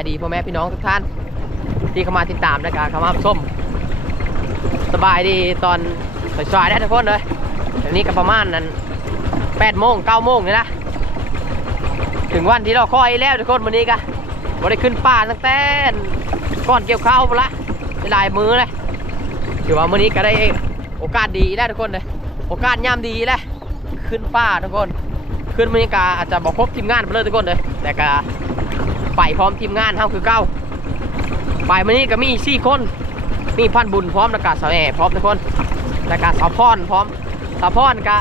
ายดีพ่อแม่พี่น้องทุกท่าน ที่เข้ามาติดตามและการเข้ามาส้มสบายดีตอนสายๆได้ทุกคนเลยเดี๋ยวนี้ก็ประมาณนั้นแปดโมงเก้าโมงนี่นะถึงวันที่เราคอยแล้วทุกคนวันนี้ก็บ่ได้ขึ้นป่าตั้งแต่ก่อนเกี่ยวข้าวละได้หลายมือเลยถือว่าวันนี้ก็ได้โอกาสดีได้ทุกคนเลยโอกาสยามดีเลยขึ้นป่าทุกคน ขึ้นวันนี้ก็อาจจะบอกครบทีมงานไปเลยทุกคนเลยแต่ก็ ไปพร้อมทีมงานเท่าคือเก้าไปมานี่ก็มีสี่คนมีพันบุญพร้อมแล้วก็สาวแอพร้อมทุกคนแล้วก็สาวพรพร้อมสาวพรก็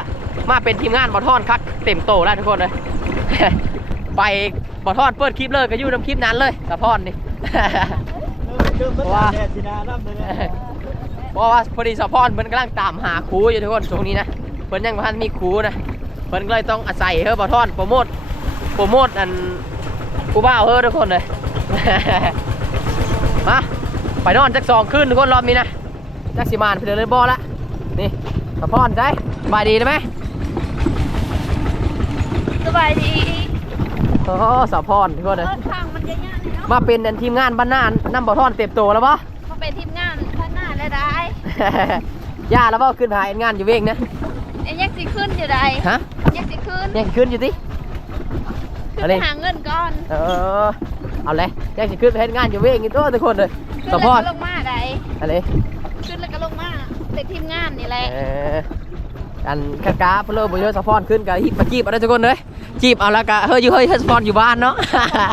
มาเป็นทีมงานบอทอนคักเต็มโตแล้วทุกคนเลยไปบอทอนเปิดคลิปเลยก็ยู่นำคลิปนั้นเลยสาวพรนี่เพราะว่าเพราะว่าพอดีสาวพรเพิ่นกำลังตามหาครูอยู่ทุกคนช่วงนี้นะเพิ่นยังบ่ทันมีครูนะเพิ่นก็เลยต้องอาศัยเฮอบอทอนโปรโมทโปรโมทอัน ครูบ้าวเฮอทุกคนเลย มา ไปนอนจักสองคืนทุกคนรอบนี้นะ จักสิมานไปเดินเล่นบอลละ นี่สะพอนใจสบายดีได้ไหมสบายดีโอ้สะพอนทุกคนเอเลยอทางมันจะยากเลยเนาะมาเป็นอันทีมงานบ้านนานน้ำบ่อทอนเต็มโตแล้วปะมาเป็นทีมงานข้างหน้าได้ได้ย่าแล้วปะขึ้นไปหาเอ็นงานอยู่เวงนะไอ้ยังสิขึ้นอยู่ใดฮะยังสิขึ้นยังขึ้นอยู่ติ ขึ้นอะไรไปหาเงินก่อนเออเอาเลยยังสิขึ้นไปเฮ็ดงานอยู่เวงอีกตัวทุกคนเลยขึ้นสะแล้วพอนก็ลงมาใดอะไรขึ้นแล้วก็ลงมาเป็นทีมงานนี่แหละเอออันกากาเพนเลอร์บอยสะพอนขึ้นกับฮิตมาจีบเอะไรทุกคนเลยจีบเอาแล้วก็เฮ้ยอยู่เฮ้ยสะพอนอยู่บ้านเนาะ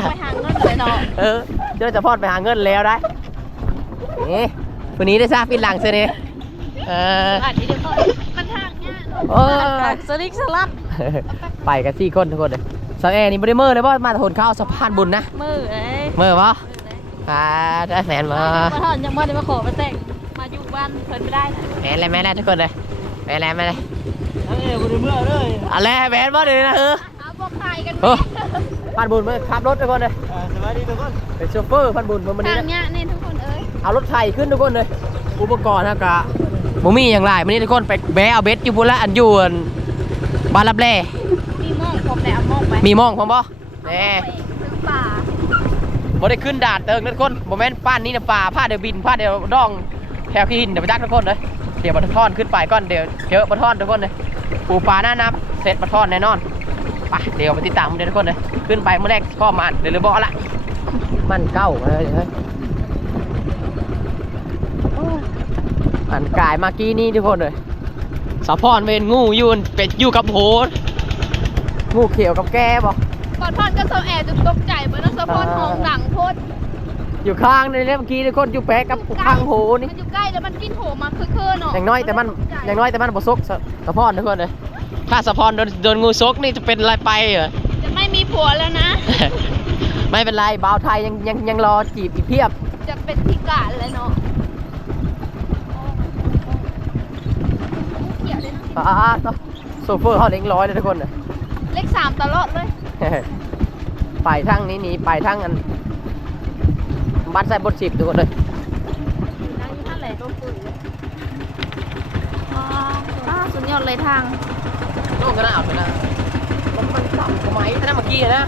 ไปหาเงินเลยเนาะเออเดี๋ยวจะพอดไปหาเงินแล้วได้นี่วันนี้ได้ทราบฟินหลังเสียนี่เออ อันนี้เดี๋ยวก่อนมันทางยากโอ้สลิกสลับ ไปกันสี่คนทุกคนเลย สาวแอร์นี่ไม่ได้เมื่อเลยว่ามาถนข้าวสะพานบุญนะ มือเอ้ยเมื่อปะอ่าได้แสนมามาถอนยังไม่ได้มาขอมาแต่งมาอยู่บ้านเพิ่นไม่ได้นะแมนเลยแมนเลยทุกคนเลยแมนเลยแมนเลยเอ้ยบ่ได้เมื่อเลยอะไรแมนบ่เลยนะเออเอาบอกใครกันเออพันบุญมาขับรถทุกคนเลยอ่าสวัสดีทุกคนเป็นโชเฟอร์พันบุญวันนี้ทางนะเนี้ยนี่ทุกคนเอ้ยเอารถไถขึ้นทุกคนเลยอุปกรณ์นะกะบ่มีอย่างไรวันนี้ทุกคนไปแบะเอาเบ็ดอยู่บุนละอันอยู่อันบ้านรับแร่ มองไปมีหมองพร้อมบ่แหน่เอาไปซื้อป่าบ่ได้ขึ้นดาดเติงนะทุกคนบ่แม่นป้านนี้นะป่าผ้าเดี๋ยวบินผ้าเดี๋ยวดองแถวขี้หินเดี๋ยวไปจักทุกคนเลยเดี๋ยวบัตทอนขึ้นไปก่อนเดี๋ยวเจอบัตทอนทุกคนเลยปูปลาหน้าน้ำเสร็จบัตทอนแน่นอนไปเดี๋ยวไปติดตามมันเดี๋ยวทุกคนเลยขึ้นไปเมื่อแรกข้อมันเดี๋ยวเลยบอกละมันเก้าเลยเฮ้ยอันกายเมื่อกี้นี่ทุกคนเลยสะพอนเป็นงูอยูนเป็ดอยู่กับโหนงูเขียวกับแกบอกก่อนพอนก็โซแอร์จุดตกใจเหมือนน้องโซพอนห้องดังโพดอยู่ข้างนี่เมื่อกี้ทุกคนอยู่แปะกับข้างโหนี่มันอยู่ใกล้แล้วมันกินโหมาคือคือเนาะอย่างน้อยแต่มันอย่างน้อยแต่มันบ่ซกสะสะพอนทุกคนเลยถ้าสะพอนโดนโดนงูซกนี่จะเป็นอะไรไปเหรอจะไม่มีผัวแล้วนะ ไม่เป็นไรบ่าวไทยยังยังยังรอจีบอีกเพียบ จะเป็นพิการแล้วเนาะเขียวเลยเนาะป้าดเนาะโซเฟอร์เขาเล็งร้อยเลยทุกคนเลย เลขสามตลอดเลยไปทางนี้หนีไปทางอันบ้านใส่บทสิบทุกคนเลยนั่งอยู่นั่นแหละก็คืออ๋ออ้าวสุดยอดเลยทางโน่นก็น่าเอาไปนะมันมันต่ำกว่าไหมถ้าเมื่อกี้อะนะ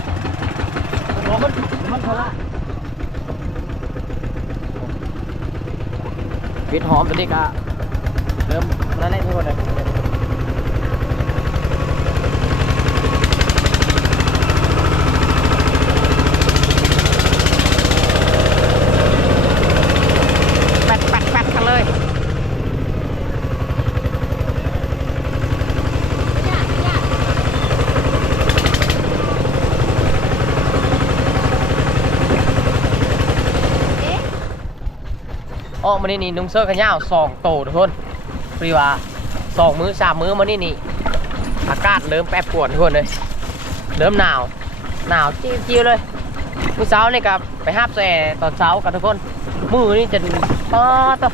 หัวมันมันทะละวิทหอมตัวนี้ก็เริ่มนั่นแหละทุกคนเลยแปดแปดแปดกันเลย ยากยาก เอ๊ะ อ๋อ มันนี่นี่นุ่งเสื้อกันยาวสองโตทุกคนพอดีว่าสองมือสามมือมานี่นี่อากาศเริ่มแปรปรวนทุกคนเลยเริ่มหนาว หนาวจิ้วๆเลยมื้อเช้านี่กับไปห้าบแส่ตอนเช้ากับทุกคน มือนี่จะป้าตว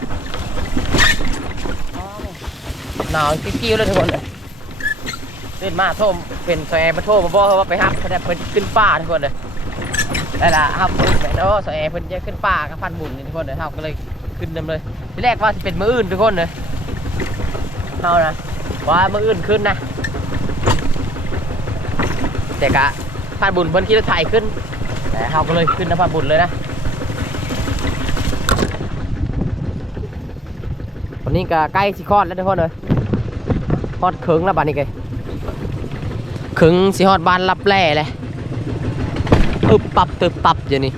หนาวจิ้วๆเลยทุกคนเลยตื่นมาโทมเป็นแสมาโทรมาบอกเขาว่าไปห้าบเขาได้เพิ่นขึ้นป่าทุกคนเลยได้ละครับเพิ่นไปโอ้แสเพิ่นจะขึ้นป่ากับพันบุญนี่ทุกคนเลยครับก็เลย ขึ้นนำเลยทีแรกว่าจะเป็นมืออื่นทุกคนเลยเอานะว่ามืออื่นขึ้นนะแต่กะพานบุญเพิ่นขี่รถไถขึ้นแต่เราก็เลยขึ้นนภาพบุญเลยนะวันนี้ก็ใกล้สิคลอดแล้วทุกคนเลยฮอดเคิงแล้วบ้านนี้ไงเคิงสิฮอดบ้านรับแร่เลยอึบปับตึบปับอยู่นี่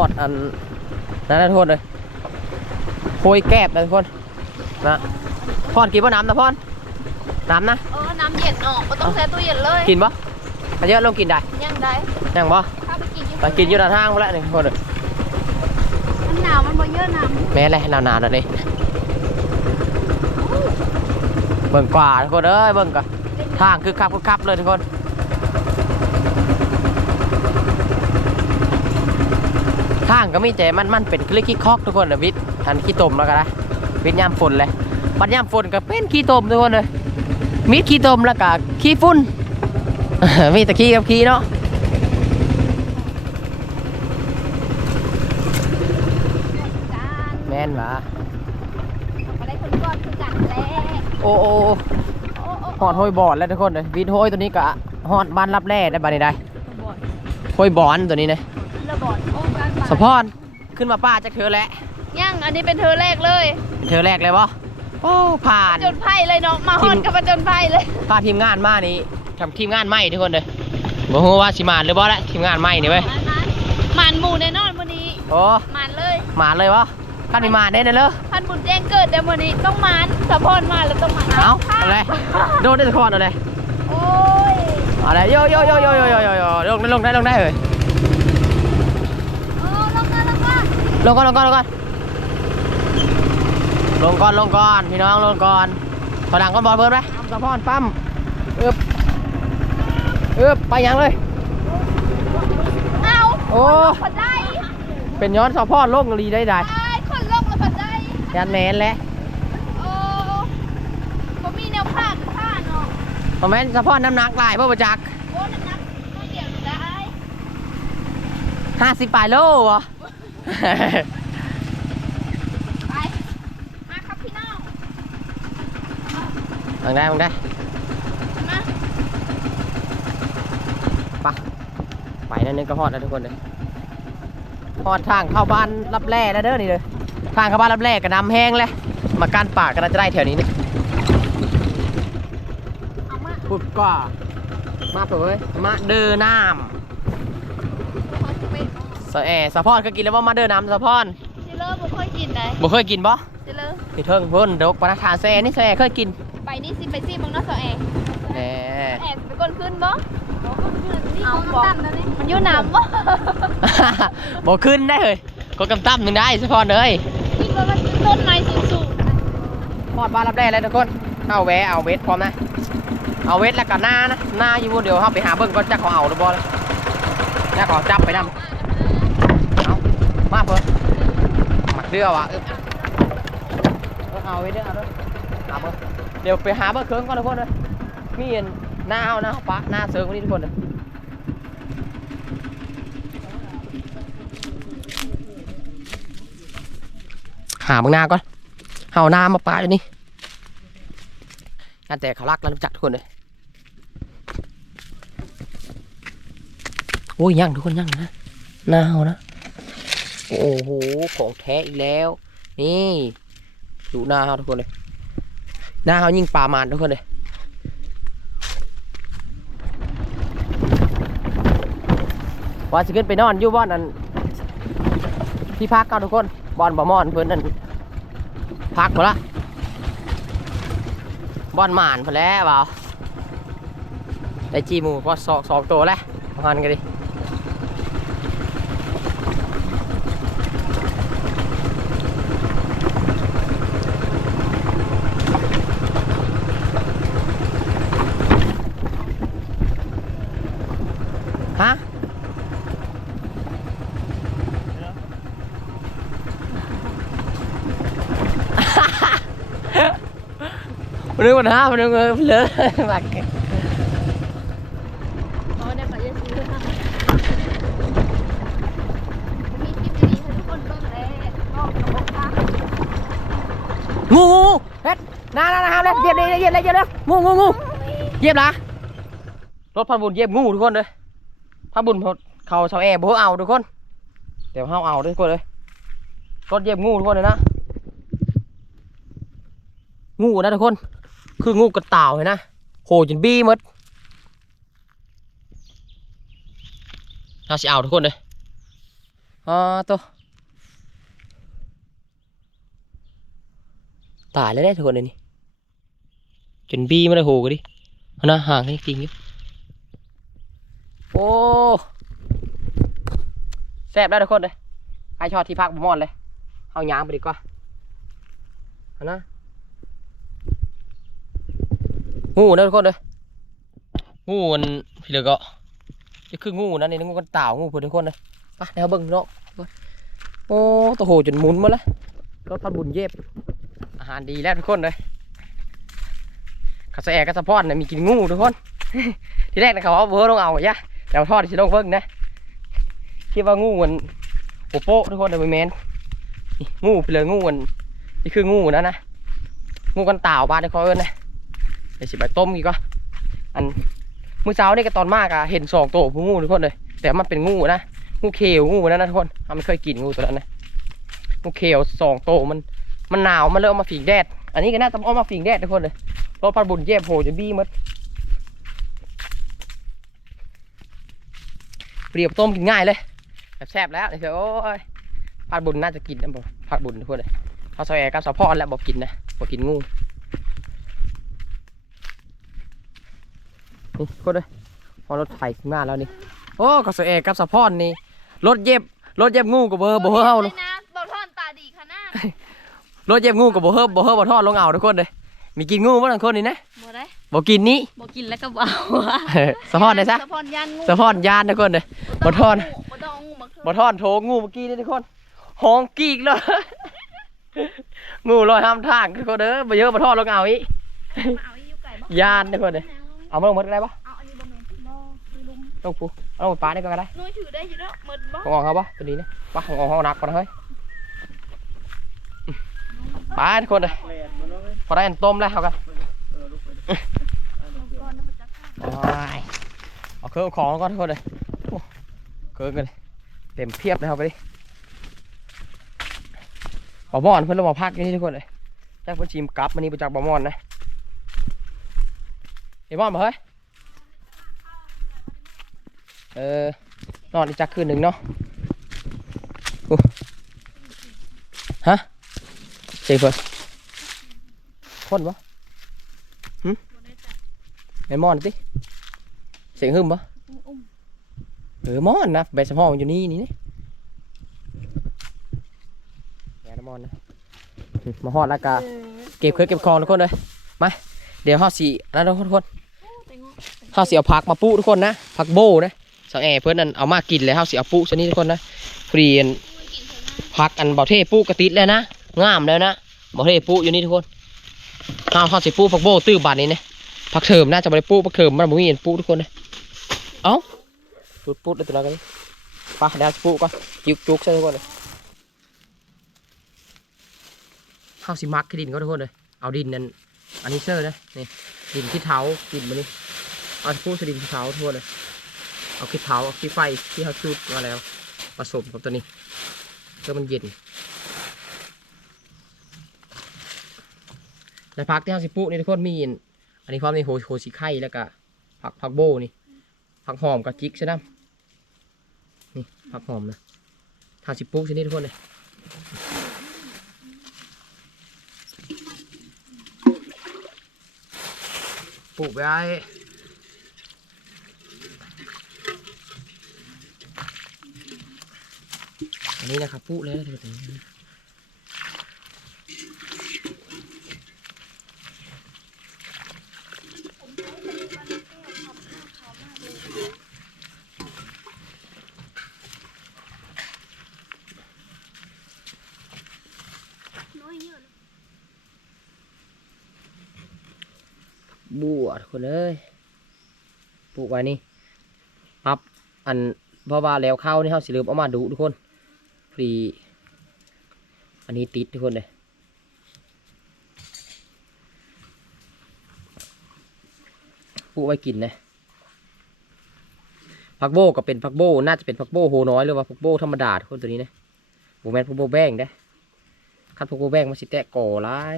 อดอันนั่นนะทุกคนเลยโคยแกบนะทุกคนนะพอนกินป่ะน้ำนะพอนน้ำนะเออน้ำเย็นออกก็ต้องแช่ตู้เย็นเลย กินปะอันเยอะลงกินได้ยังได้ยังปะถ้าไปกินอยู่ไปกินอยู่หน้าทางไปแล้วนี่ทุกคนเลยมันหนาวมันบ่เยอะน้ำแม่เลยหนาวๆแล้วนี่เบิ่งกว่าทุกคนเอ้ยเบิ่งก่อนทางคือคับคือคับเลยทุกคน ทางก็ไมีใจมันมันเป็นคลิกขี้คอกทุกคนนะวิทย์ทันขี้ตมแล้วกันนะวิทย์ยามฝนเลยบัดยามฝนก็เป็นขี้ตมทุกคนเลยมีขี้ตมแล้วก็ขี้ฝุ่นมีแต่ขี้กับขี้เนาะแม่นหวะมาได้คนก่อโอ้โอ้หอดห้อยบอดแล้วทุกคนเลยวินห้อยตัวนี้กะหอดบ้านรับแร่ได้บ้านนี้ได้ห้อยบอนตัวนี้นะระบอดโอ้ สะพอนขึ้นมาป้าจะเธอและยังอันนี้เป็นเธอแรกเลยเเธอแรกเลยวะโอ้ผ่านจนไพ่เลยเนาะมาฮอนกับจนไพ่เลยพาทีมงานมานี้ทำทีมงานใหม่ทุกคนเลยบอกว่าสิมานหรือบ่ละทีมงานใหม่นี่เว้ยมานหมู่แน่นอนวันนี้โอ้มานเลยมานเลยวะขันมีมานได้เลยขันบุญแจ้งเกิดเดี๋ยววันนี้ต้องมานสะพอนมาแล้วต้องมานเอาอะไรโดนได้สะพอนอะไรโอ้ยอะไรโยโยโยโยโยโยโยโยโยโยโยโยโยโยโยโย ลงก่อนลงก่อนลงก่อนลงก่อนลงก่อนพี่น้องลงก่อนถอยหลังก่อนบอลเพิ่มไหมสะพอนปั๊มอึบอึบไปยังเลยเอาโอ้คนได้เป็นย้อนสะพอนลงรีได้ได้ได้คนลงแล้วคนได้ยันแมนแหล้วโอ้ผมมีแนวผ้ากับผ้าเนาะคอมเมนต์สะพอนน้ำหนักหลายเพื่อประจักโอ้น้ำหนักก็เดียวได้ห้าสิบปลายโลวะ ไป มาครับพี่น้อง มึงได้มึงได้มาไปะไปนั่นนึงก็ฮอดแล้วทุกคนเลยฮอดทางเข้าบ้านรับแร่แล้วเด้อนี่เลยทางเข้าบ้านรับแร่กับน้ำแห้งเลยมาการป่าก็น่าจะได้แถวนี้นี่เอามา พูดก็มาเปิดเว้ยมาเดินน้ขอจะไปำ สะแอสะพอนก็กินแล้วว่ามาเดินน้ำสะพอนซิเลอร์บ่ค่อยกินเลยบ่เคยกินบ่ซิเลอร์พี่เทิงเพิ่นเดกปนาทานแซ่นี่แซ่เคยกินไปนี่สิไปซิมึงเนาะสาวแอร์แหมแอบไปกดขึ้นบ่เอาบ่มันอยู่น้ำบ่บ่ขึ้นได้เลยก็กำตั้มหนึ่งได้สะพอนเลยคิดว่ามันคือต้นไม้สูงพอดบ้านรับได้เลยทุกคนเอาแวะเอาเวทพร้อมนะเอาเวทแล้วก็หน้านะหน้าอยู่บนเดียวเขาไปหาเบิ่งก่อนจักเขาเอาหรือบ่เลยจักเขาจับไปนำเอามาเพิ่นหมัก เดือวอะอึ๊บเออเอาเวทเด้อเอาเด้อหาเบิ่งเดี๋ยวไปหาเบิ่งเครื่องก่อนทุกคนเลยมีอันหน้าเอานะปะหน้าเซิร์ฟวันนี้ทุกคนเลยหาเบิ่งหน้าก่อนเอาหน้ามาปะอยู่นี่งานแต่เขารักแล้วรู้จักทุกคนเลยโอ้ยยังทุกคนยังนะหนาวนะ โอ้โห ของแท้อีกแล้ว นี่ดูหน้าเขาทุกคนเลย หน้าเขายิ่งปลามานทุกคนเลย ว่าจะขึ้นไปนอนอยู่บ้านนั้นที่พักเก้าทุกคนบอนบ่มอนเพื่อนนั่นพักหมดละบอนหมานพอแล้วเปล่าได้จีมูพอสองสองตัวแล้วประมาณกันดิฮะ มันนึกว่าหน้ามันนึกว่าเลอะมาก ๆเพราะว่าได้ไปจะซื้อค่ะมีคลิปดีๆให้ ทุกคนเบิ่งเลยก็กระบอกค่ะงูงูงูเฮ็ดนานานาเล่นเหยียบเลยเหยียบเลยเหยียบเลยงูงูงูเหยียบละรถพันบุญเหยียบงูทุกคนเลยพันบุญเขาเสาแอร์บ่เอาทุกคนเดี๋ยวเฮาเอาทุกคนเลยรถเหยียบงูทุกคนเลยนะงูนะทุกคน คืองูกระต่ายเลยนะโหจนบี้มดเราสิเอาทุกคนเลยอ่าตัวตายแล้วได้ทุกคนเลยนี่จนบี้มาเลยโหกันดิเอานะห่างจริงอยู่โอ้แซ่บได้ทุกคนเลยใครชอบที่พักบ่มอนเลยเอายางไปดีกว่าเอานะ งูนะทุกคนเลยงูมันพี่เหลือก็นี่คืองูนะนี่งูกันเต่างูเพื่อนทุกคนเลยไปเดี๋ยวเบิ่งเนาะโอ้ตัวโหจนหมุนมาแล้วรถพันบุญเย็บอาหารดีแล้วทุกคนเลยข้าวแซ่กับสะพอนเนี่ยมีกินงูทุกคน ที่แรกนะเขาเอาเบอร์ลงเอาอย่าเดี๋ยวทอดสิลงเพิ่งนะคิดว่างูมันโปโป้ทุกคนเลยวไม่แมนงูพี่เลืองูมันนี่คืองูนะนะงูกันเต่าบ้านในคอเอิญนะ เดี๋ยวสิไปต้มอีกก็อันมื้อเช้านี่ก็ตอนมากอะเห็นสองตัวผู้งูทุกคนเลย แต่มันเป็นงูนะงูเขียวงูนั่นนะทุกคนเราไม่เคยกินงูตัวนั้นนะงูเขียวสองตัวมันมันหนาวมันเลยเอามาฝิงแดด อันนี้ก็น่าจะเอามาฝิงแดดทุกคนเลยรถพันบุญเย็บโหจนบี้หมดเปรียบต้มกินง่ายเลยแซ่บแล้วเดี๋ยวโอ้ยพันบุญน่าจะกินนะบอกพันบุญทุกคนเลยเขาใส่แอร์กับสะพอนแล้วบอกกินนะบอกกินงู นี่ก็เลยพอรถไฟขึ้นมาแล้วนี่ โอ้กับสเอกกับสะพอนนี่ รถเย็บ รถเย็บงูกับเบอร์บ่เฮาเลยนะบอลทอนตาดีขนาดรถเย็บงูกับบ่เฮาบ่เฮาบ่ทอดลงเอาทุกคนเลย มีกินงูบ่ทั้งคนนี่นะบ่ได้บ่กินนี้บ่กินแล้วก็บ่เอาสะพอนได้ซะสะพอนยานงูสะพอนยานทุกคนเลยบ่ทอนบ่ต้องเอางูมาเถอะบ่ทอนโถงูเมื่อกี้นี่ทุกคนห้องกีกเลยงูลอยห้ามทางทุกคนเด้อบ่เยอะบ่ทอดลงเอาอีกเอาอีอยู่ไก่บ่ยานทุกคนเลย เอามาลงหมดได้ปะเอาอันนี้บ่แม่นบ่คือลุงลงปูเอาลงไปป้าได้ก็ได้น้อยถือได้อยู่แล้วหมดบ่ของออกเขาปะตัวนี้นะปะของออกเขาหนักกว่านะเฮ้ยไปทุกคนเลยแลนมันเนาะเว้ยพอได้อันต้มแล้วเขากันเออลุกไปดิก่อนนะมันจะฆ่าโอ้ยเอาเครื่องของแล้วก่อนทุกคนเลยโอ้เครื่องกันเลยเต็มเพียบเลยเอาไปดิบอมอนเพื่อนเรามาพักที่นี่ทุกคนเลยแจ้งเพื่อนชิมกลับมันนี่ไปจากบอมอนนะ เอมอนมาเฮ้ยเออนอนอีกจักคืนหนึ่งเนาะฮะเจ๊เพื่นคนบ่ได้จับไอ้มอนสิเสียงหึมปะอุ้มเออมอนนะใบสะพองอยู่นี่นี่นี่แกนมอนนะมาฮอดแล้วกะเออเก็บเครื่องเก็บของทุกคนเลยมา เดี๋ยวเฮาสินั่นทุกคนเฮาสิเอาผักมาปุทุกคนนะผักโบนะสังแอเพื่อนนั่นเอามากินเลยเฮาสิเอาปุชนิดทุกคนนะฟรีอันกินเถอนผักอันเบาเทปุกระติดเลยนะงามแล้วนะเบาเทปุอยู่นี่ทุกคนเฮาเฮาสิปุผักโบตื้อบาดนี้นะผักเถิมน่าจะบ่ได้ปุผักเถิมมันบ่มีเห็นปุทุกคนนะเอ้าพูดพูดเลยตัวนั้นกันไปเดี๋ยวพูดก่อนจุกจุกใช่ทุกคนเลยข้าวสิมักขี้ดินก็ทุกคนเลยเอาดินนั่น อันนี้เชอร์นะนี่ดินขี้เท้าดินมานี่เอาพูดสดินขี้เท้าทุกคนเลย เอาขี้เท้าเอาขี้ไฟที่เขาชูดมาแล้ว ผสมกับตัวนี้เพื่อมันเย็นในพักที่เขาสิปุนี่ทุกคนมีอันอันนี้ความในโฮโฮชิไข่แล้วก็ผักผักโบนี่ผักหอมกับจิกใช่ไหมนี่ผักหอมนะทาสิปลูกชนิดทุกคนเลย ปลูกไว้อันนี้นะครับปลูกแล้วนะ บวชคนเลยปลูกไว้นี่ปับอันพรว่าแล้วเข้านี่เขาสิลืมเอามาดูทุกคนฟรีอันนี้ติดทุกคนเลยปลูกไว้กินนะพักโบก็เป็นพักโบน่าจะเป็นพักโบโหน้อยหรือว่าพักโบธรรมดาทุกคนตัวนี้นะโบแมนพักโบแบงได้คัดพักโบแบงมาสิแตะก่อร้าย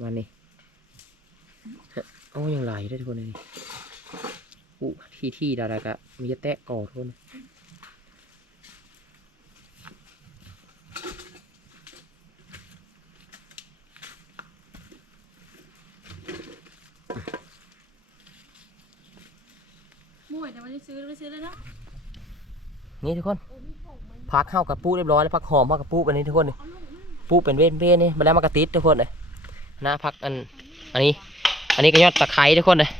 มานี่โอ้ยังไหลได้ทุกคนเลยนี่อู้ที่ที่ดาดากะมีจะแตะก่อทุกคนมุ้ยแต่มันจะซื้อไปซื้อเลยเนาะนี่ทุกคนพักเข้ากับปูเรียบร้อยแล้วพักหอมพักกับปูอันนี้ทุกคนนี่ ปูเป็นเว้นเว้นนี่มาแล้วมากระติดทุกคนเลยนะพักอันอันนี้ อันนี้ก็ยอดตะไคร้ทุกคนเลย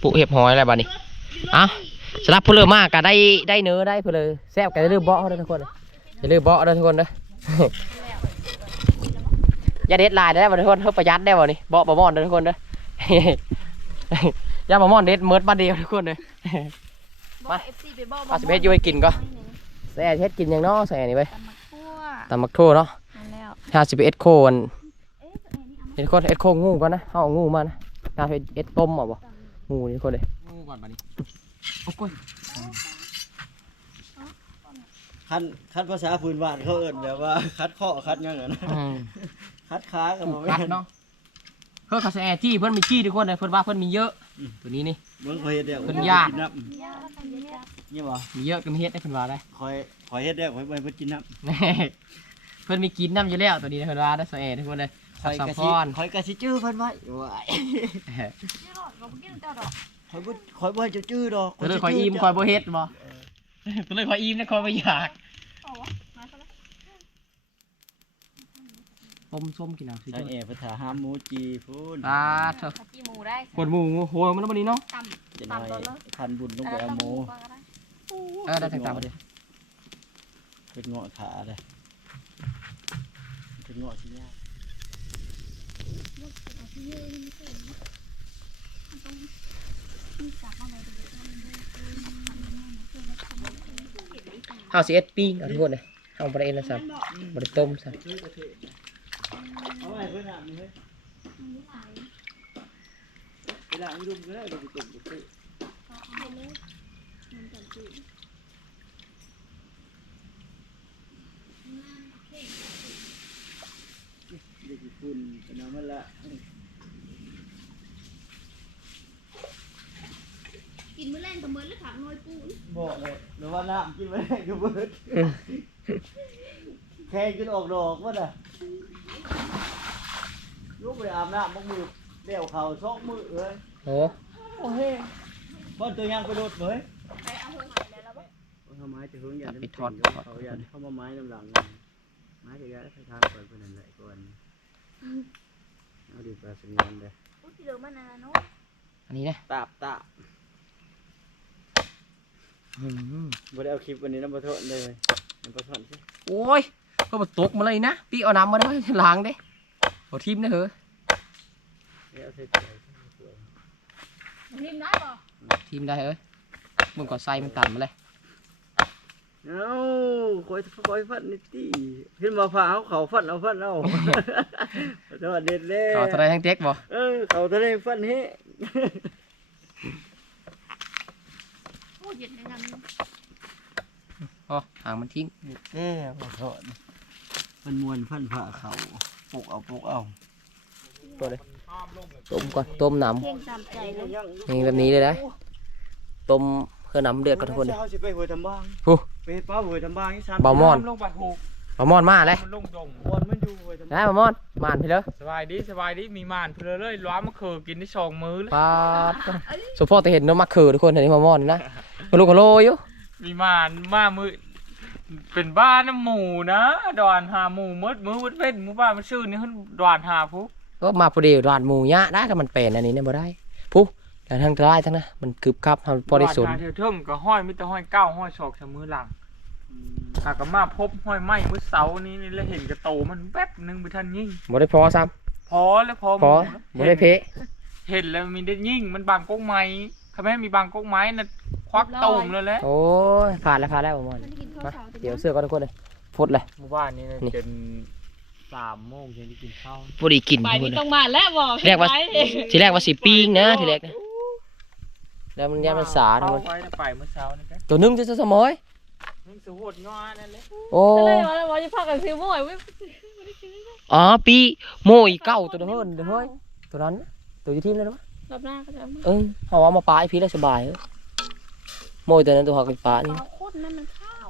ปูเห็บหอยอะไรบ้านี้อะสำหรับผู้เลือมากก็ได้ได้เนื้อได้ผู้เลยแซ่บกันอย่าลืมเบาะด้วยทุกคนเลยอย่าลืมเบาะด้วยทุกคนเลยอย่าเด็ดลายได้บ่ทุกคนเพิ่มประหยัดได้บ่นี่เบาะบะมอนเด้อทุกคนเด้ออย่าบะมอนเด็ดเมิดมาเดียวทุกคนเลยมาเอฟซีไปบอกเอาสิบเฮ็ดอยู่ให้กินก่อนแซ่เฮ็ดกินอย่างเน้อแซ่นี่ไปตำมักทั่ว ตำมักโทเนาะนั่นแล้วห้าสิบเอ็ดโคอันเอ๊ะตัวนี้เอามาเอ็ดโคเอ็ดโคงูก่อนนะเอางูมานะห้าสิบเอ็ดต้มเอาบ่งูนี่คนเลยงูก่อนบัดนี้โอ้ยคันคันภาษาพื้นบ้านเขาเอิ้นแบบว่า คัดข้อคัดหยังอะนะอืมคัดขากับถูบ่กแม่กัดนเนาะเพิ่นเขาแซ่จี้เพิ่นมีจี้ทุกคนเลยเพิ่นว่าเพิ่นมีเยอะ ตัวนี้นี่เบิ่งข่อยเฮ็ดแล้วเพิ่นยากกินน้ย่าแล้วกั นเย็นจ้ะำนี่บ่มีเยอะก็มีเฮ็ดได้เพิ่นว่าได้ข่อยข่อยเฮ็ดแล้วข่อยบ่ให้เพิ่นกินน้ำแน่เพิ่นมีกินน้ำอยู่แล้วตัวนี้นะเพิ่นว่าได้แซ่ทุกคนเลยข่อยสับกะพสิอนข่อยกะสิจื้อเพิ่นไว้ว้ายนี่รอดเราบ่กินเจ้าดอกข่อยบ่ข่อยบ่ให้เจ้าจื้อดอกตัวเลยคอยอิ่มคอยบ่เฮ็ดบ่ตัวเลยคอยอิ่มนะคอยบ่อยากเอาวะมาซะแล้วต้มส้มกินเอาสิใช่เอภาษาหามหมูจีพูนปลาเถอะผัดจีหมูได้ปวดหมูโหมันแล้ววันนี้เนาะตำจะน้อยตำตัวเลยพันบุญลงไปเอาหมูก็ได้ เออได้ต่างๆมาดิเป็นเงาะขาเลยเป็นเงาะที่ยากข้าวสีเอ็ดปิ้งเอาทุกคนเลยเอาไปเอ็นนะสับริต้มสับเอาไว้เพื่อนอะมึงเฮ้ยเวลาไม่รุมก็ได้ดูตุ่มดู ตุ่มเด็กญี่ปุ่นเป็นน้ำมันละกินมื้อแรงกับมื้อแล้วถามน้อยปูนบอกเลยหรือว่าน้ำกินไม่ได้ก็เบิดแข่งจนออกดอกวะน่ะลูกไปอาบน้ำมักมือเดี่ยวเขาซอกมือเลยโอ้โอ้เฮ้บ้านตัวยังไปโดดเลยาไม้จะหึงยันไปทอดเขายันเข้ามาไม้น้ำหลังไม้จะย้ายไปทางก่อนเป็นนั่นแหละก่อนเอาดีปลาสงวนเลยอู้สิเดิมมันน่ะเนาะอันนี้นะตาบตาบอืมบ่ได้เอาคลิปวันนี้น้ำปลาทอดเลยน้ำปลาทอดสิโอ้ยก็มาตกมาเลยนะปีเอาน้ำมาได้ล้างเด้เอาทิมนะเหรอเอาใส่ทิมได้บ่ทิมได้เอ้ยมึงก่อนใส่มันตันมาเลย เอ้าคอยคอยฟันนิตี้เห็นมาฝ่าเขาเขาฟันเอาฟันเอาทอดเด็ดเลยเอาทะเลทั้งเจ๊กบ่เออเขาทะเลฟันเฮ้โอ้เย็นในนั้นอ๋อหางมันทิ้งเอ๊ะปลาทอดมันมวนฟันฝ่าเขาปลุกเอาปลุกเอาตัวเลยต้มก่อนต้มน้เพียงตามใจเลยำนี่แบบนี้เลยนะต้มเพื่อน้ำเดือดกันทุกคนเลยเช้าสิ ไปหัวทำบ้างฮู้ไปเฮ็ดป้าหัวทำบ้างนี่สามเบามอน ลงบัดหูปลามอนมาเลยมันลงดงบอลมันอยู่หัวทำบ้างได้ปลามอนมานพี่เลยสบายดีสบายดีมีมานเพลเลยล้อมะเขือกินได้สองมื้อเลยปลาสุพ่อจะเห็นน้ำมักคือทุกคนเห็นนี่ปลามอนนี่นะกระลูกกระโลอยู่มีมานมามือเป็นบ้านน้ำหมูนะดอนหาหมูมืดมือมืดเว้นหมู่บ้านมันชื่อนี่ขึ้นดอนหาผู้ก็มาพอดีร้านหมูยะได้ก็มันเป็นอันนี้เนี่ยบ่ได้ผู้ แต่ทางใต้ทั้งนั้นมันกึบกับทำบริสุทดธิ์อนหาเทวเทิงก็ห้อยมิตรห้อยเก้าห้อยศอกเสมอหลังหากก็มาพบห้อยไม้มื้อเสาร์นี้นี่แล้วเห็นกระโตมันแป๊บหนึงไปทันยิ่งบ่ได้พอซ้พอแล้วพอหำพอมูบ่ได้เพะเห็นแล้วมีได้ยิ่งมันบางก๊กไม้ถ้าไม่มีบางก๊กไม้น่ะควักตูมเลยแหละโอ้ยผ่านแล้วผ่านแล้วปลามอนมันกินข้าวมาเช้าเดี๋ยวเสื้อก่อนทุกคนเลยฟดเลยหมู่บ้านนี้นะนี่เป็นสามโมงยังได้กินข้าวพอดีกินไปทุกคนี่นต้องมาแล้วบอกทีแรกว่าทีแรกว่าสิปิ้งนะทีแรกนะ แล้วมันยันมันสาทุกเข้าคนไว้นะไปเมื่อเช้านี่กันตัวหนึงจะสมอยมึงสูหดงอนั่นเลยโอ้ก็เลยว่าว่าจะพากันซื้อหม้อยเว้ยอ๋อปีโมยเก้าตัวเดินเด้อเฮ้ยตัวนั้นนะตัวอยู่ที่นั่นวะรอบหน้าก็จะเอามาเออเอาเอามาปลาไอ้พี่แล้วสบายเออโมยตัวนั้นตัวหอกเป็นปลานี่เอาโคตรนั่นมันข้าว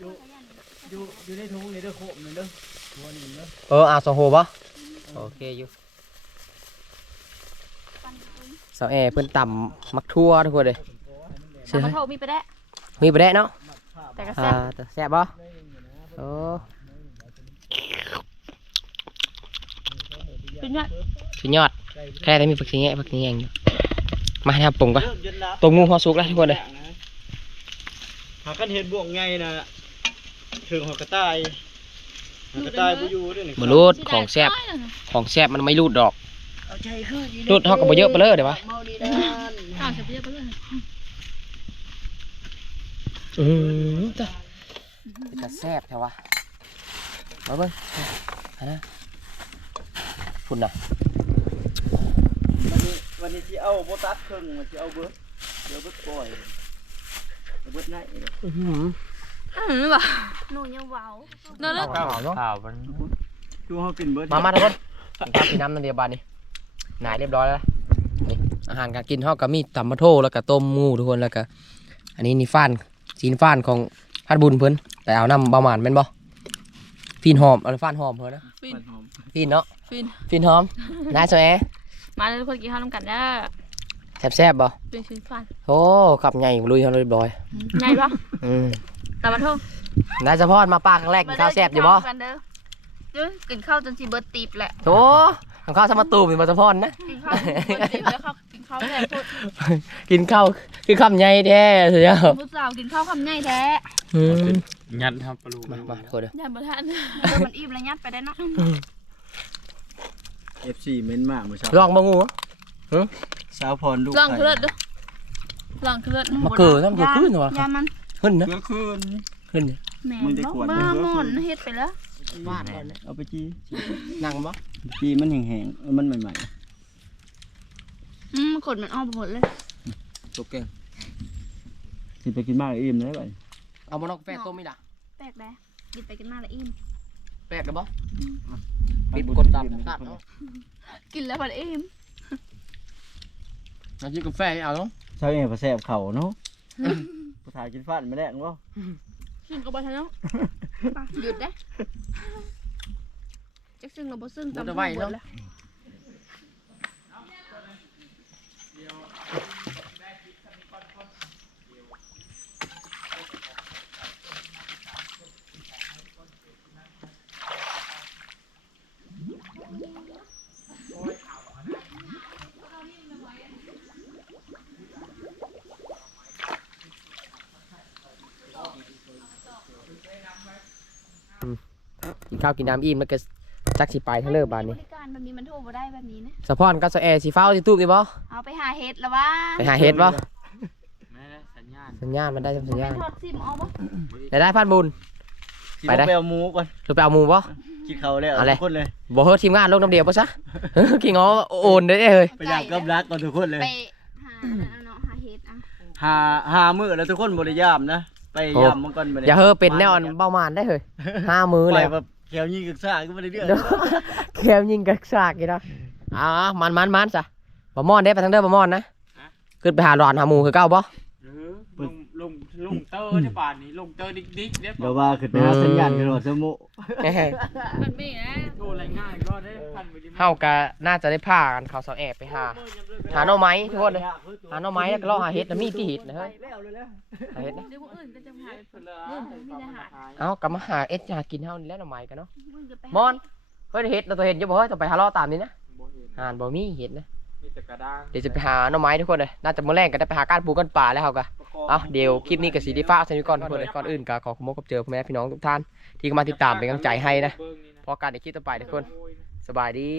อยู่อยู่ในถุงนี่เด้อโคมนี่เด้อหัวนี่เด้อ เอออะสองโหปะโอเคอยู่สาวแอร์เพิ่นต่ำมักทั่วทุกคนเลยใช่แต่ไหมมันโทรมีไปได้มีไปได้เนาะแต่ก็อ่าแซ่บแต่แซ่บปะโอ้เป็นไงสุดยอดแค่ได้มีผักชีแงะผักชีแงะอยู่มาให้ทำปรุงก่อนเริ่มเย็นละตัวงูพอสุกแล้วทุกคนเลยหากันเห็นบ่วงไงน่ะถึงหอกระต่ายหอ กระต่ายบ่อยู่เด้วยนี่บรูดของแซ่บของแซ่บมันไม่รูดดอกเอาใจคืออยู่รูดเท่ากับบ่เยอะไปเลยเดี๋ยววะเมาดีด้านข้าวจะเปรี้ยวไปเลยอืมจ้ะจะแซ่บแถววะมาเบิ้งเอานะพุ่นน่ะวันนี้วันนี้สิเอาบ่ตัดครึ่งมันสิเอาเบิดเดี๋ยวเบิดปล่อยเอาเบิดไหนเด้ ออื้อหืออืมว่ะหนูยังเว้าเนาะข้าวเนาะข่าวมันดูเฮากินเบิดมามาทุกคนกินข้าวกินน้ำนั่นเดียวบานนี่หนายเรียบร้อยแล้วนี่อาหารการกินเฮาก็มีตำมะโถแล้วก็ต้มงูทุกคนแล้วก็อันนี้นี่ฟ้านจีนฟ้านของพัดบุญเพิ่นแต่เอาน้ำประมาณแม่นบ่ฟีนหอมเอาฟ้านหอมเพิ่นนะฟิน หอมฟีนเนาะฟิน ฟีนหอมนายสวยมาเลยทุกคนกินข้าวน้ำกันได้แซ่บๆบ่เป็นชิ้นฟันโอ้ขับใหญ่ลุยเฮาเรียบร้อย ไงปะอืมแต่มาโทษนายสะพอดมาปากครั้งแรกกินข้าวแซ่บอยู่บ่กันเด้อเด้อกินข้าวจนสิเบิร์ตีบแหละโถของข้าวสมาตูมเป็นมาสะพอนนะ กินข้าวจนสิเบิร์ตีบแล้วเขากินข้าวแท้พูดกินข้าวคือคำใหญ่แท้เสียผู้สาวกินข้าวคำง่ายแท้อืมยัดครับปลูกมามาโทษเด้ออย่าบ่ทันเดี๋ยวมันอิ่มแล้วยัดไปได้เนาะเอฟซีเม้นมากเมื่อเช้าลองบ่งูสาวพรลูกลองไข่คือเลิศเด้อลองคือเลิศมาเกิดน้ำเกิดขึ้นเหรอยามัน ขึ้นนะเมื่อคืนขึ้นแหม่มึงจะกวดบ้ามึงหก็มคืออนเฮ็ดไปแล้ววาดแล้วนะเอาไปจีนั่งบ่จีมันแห้งๆเออมันใหม่อืมขนมันออกหมดเลยตกเก่งๆสิไปกินมากอิ่มได้ไปเอาบ่นอกกาแฟต้มไม่ล่ะแปลกได้กินไปกินมาแล้วอิ่มแปลกแล้วบ่ปิดกดตามตัดเนาะกินแล้วมันอิ่มน้ำจิ้มกาแฟเอาเนาะเช้าเองพอแซ่บเข่าเนาะ ผู้ถ่ายกินฟันไม่แลกบ่ซึ่งก็บ่ทันเนาะหยุดได้จักซึ่งเราบ่ซึ่งตามทั้งหมดแล้ว กินข้าวกินน้ำอิ่มแล้วก็จักสิไปทางเลิกบานนี้ บริการแบบนี้มันโทรบ่ได้แบบนี้นะสะพอนกับสะแอร์สิฟ้าวสิตู้ดิบ่เอาไปหาเฮ็ดแล้ววะไปหาเฮ็ดบ่ไม่ได้สัญญาณสัญญาณมันได้สัญญาณทอดซิมเอาบ่ได้ได้พันบุญสิไปได้ ไปเอาหมูก่อนหรือไปเอาหมูบ่ กินเขาวแล้วเอาเลย ทุกคนเลย บ่เฮ็ดทีมงานลงน้ำเดียวบ่ซะกี่งอโอนได้เฮ้ยไปอยากกับรักก่อนทุกคนเลย ไปหาอันนั้นเอาเนาะหาเฮ็ดอะหาหามื้อแล้วทุกคนบ่ได้ยามนะ ไปยามมันก่อนบ่ได้อย่าเฮอเป็นแนวอันเบ้ามานได้เฮ้ยห้ามือไปแล้วแบบ แขวยิงกึกซ่าก็บ่ได้เรื่องเด้อแคมยิงกระซากอีกแล้วอ่ามันมันมันซะบ่มอนได้ไปทางเด้อบ่มอนนะขึ้นไปหาหลอนหาหมูคือเก่าบ่หรือลง ลงลงเตอร์ที่ป่านนี้ลงเตอร์ดิ๊กดิ๊กเนี่ยเดี๋ยวว่าขึ้นไปหาสัญญาณกันว่าสมุมันมีนะโทรรายงานก็ได้พันไปดิเฮาก็น่าจะได้พากันเขาเสาแอบไปหา หาหน่อไม้ทุกคนเลยหาหน่อไม้แล้วก็ลองหาเห็ดนะมีที่เห็ดนะเฮ้ยหาเห็ดนะเดี๋ยวผู้อื่นก็จะหาไปเรื่องมีแต่หาเอ้าก็มาหาเอ็ดหากินเฮานี่แหล้วหน่อไม้กันเนาะมึงจะไปมอนเฮ้ยเห็ดเราตัวเห็ดอยู่บ่เฮ้ยต้องไปหาล่อตามนี้นะบ่เห็นหานบ่มีเห็ดนะ มีแต่กระด้างเดี๋ยวจะไปหาหน่อไม้ทุกคนเลยน่าจะมื้อแรงก็ได้ไปหาก้านปูก้านป่าแล้วเฮาก็เอาเดี๋ยวคลิปนี้กับสีดีฟ้าเอาเซนิก่อนทุกคนเลยก่อนอื่นก็ขอขอบคุณกับเจอพ่อแม่พี่น้องทุกท่าน ที่เข้ามาติดตามเป็นกำลังใจให้นะเบิ่งนี่นะพอการในคลิปต่อไปทุกคน สบายดี